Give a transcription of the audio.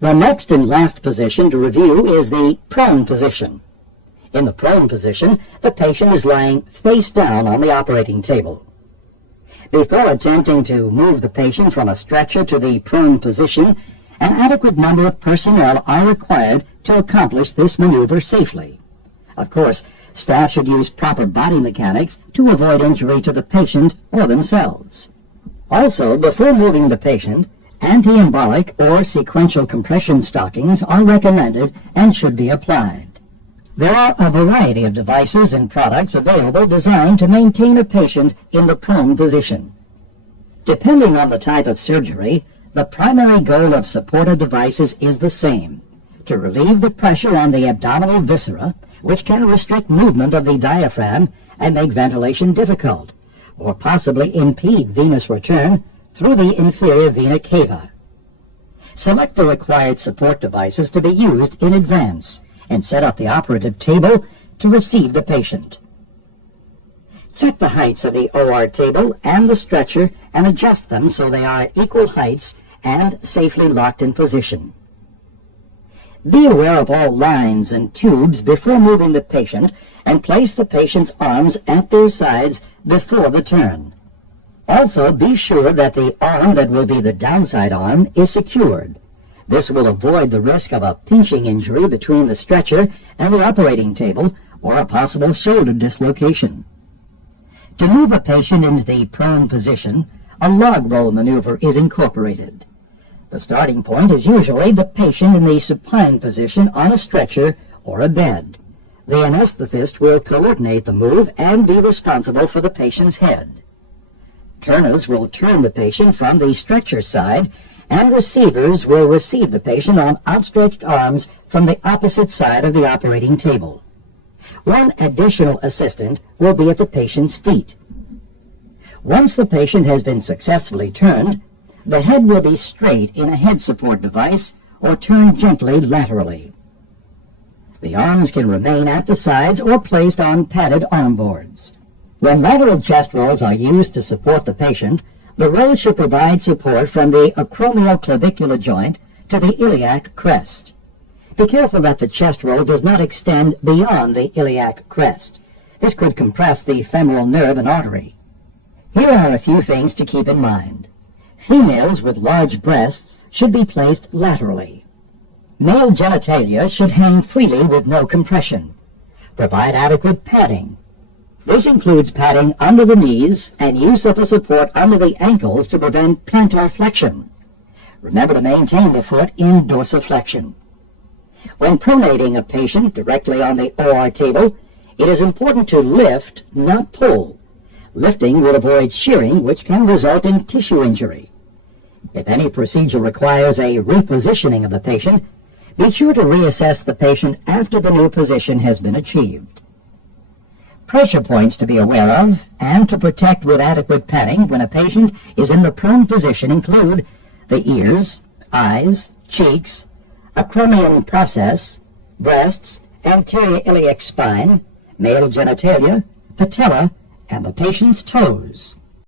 The next and last position to review is the prone position. In the prone position, the patient is lying face down on the operating table. Before attempting to move the patient from a stretcher to the prone position, an adequate number of personnel are required to accomplish this maneuver safely. Of course, staff should use proper body mechanics to avoid injury to the patient or themselves. Also, before moving the patient, anti-embolic or sequential compression stockings are recommended and should be applied. There are a variety of devices and products available designed to maintain a patient in the prone position. Depending on the type of surgery, the primary goal of supportive devices is the same: to relieve the pressure on the abdominal viscera, which can restrict movement of the diaphragm and make ventilation difficult, or possibly impede venous return through the inferior vena cava. Select the required support devices to be used in advance and set up the operative table to receive the patient. Check the heights of the OR table and the stretcher and adjust them so they are at equal heights and safely locked in position. Be aware of all lines and tubes before moving the patient, and place the patient's arms at their sides before the turn. Also, be sure that the arm that will be the downside arm is secured. This will avoid the risk of a pinching injury between the stretcher and the operating table, or a possible shoulder dislocation. To move a patient into the prone position, a log roll maneuver is incorporated. The starting point is usually the patient in the supine position on a stretcher or a bed. The anesthetist will coordinate the move and be responsible for the patient's head. Turners will turn the patient from the stretcher side, and receivers will receive the patient on outstretched arms from the opposite side of the operating table. One additional assistant will be at the patient's feet. Once the patient has been successfully turned, the head will be straight in a head support device or turned gently laterally. The arms can remain at the sides or placed on padded arm boards. When lateral chest rolls are used to support the patient, the roll should provide support from the acromioclavicular joint to the iliac crest. Be careful that the chest roll does not extend beyond the iliac crest. This could compress the femoral nerve and artery. Here are a few things to keep in mind. Females with large breasts should be placed laterally. Male genitalia should hang freely with no compression. Provide adequate padding. This includes padding under the knees and use of a support under the ankles to prevent plantar flexion. Remember to maintain the foot in dorsiflexion. When pronating a patient directly on the OR table, it is important to lift, not pull. Lifting will avoid shearing, which can result in tissue injury. If any procedure requires a repositioning of the patient, be sure to reassess the patient after the new position has been achieved. Pressure points to be aware of and to protect with adequate padding when a patient is in the prone position include the ears, eyes, cheeks, acromion process, breasts, anterior iliac spine, male genitalia, patella, and the patient's toes.